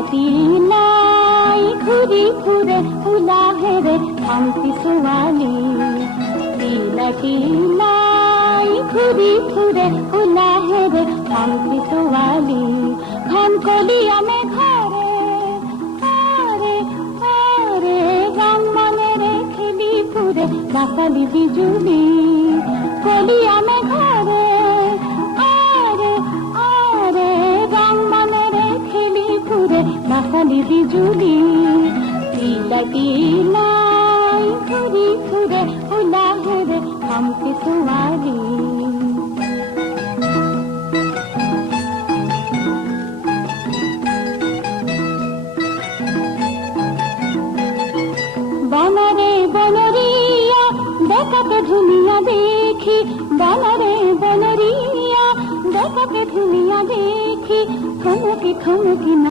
মাটি নাই ঘুরি ঘুরে ফুলা হেরে খামতি সোয়ালি বিলাটি নাই ঘুরি ঘুরে ফুলা হেরে খামতি সোয়ালি ঘন কলিয়া মে ঘরে আরে আরে রাম মনে রে খেলি ফুরে রাসালি বিজুলি কলিয়া মে ঘরে আরে আরে রাম মনে রে খেলি ফুরে রাসালি বিজুলি বিলাটি নাই ঘুরি ঘুরে ফুলা হেরে খামতি সোয়ালি বনরে বনরিয়া দেখাতে ধুনিয়া দেখি বনরে বনরিয়া দেখাতে ধুনিয়া দেখি থমকি থমকি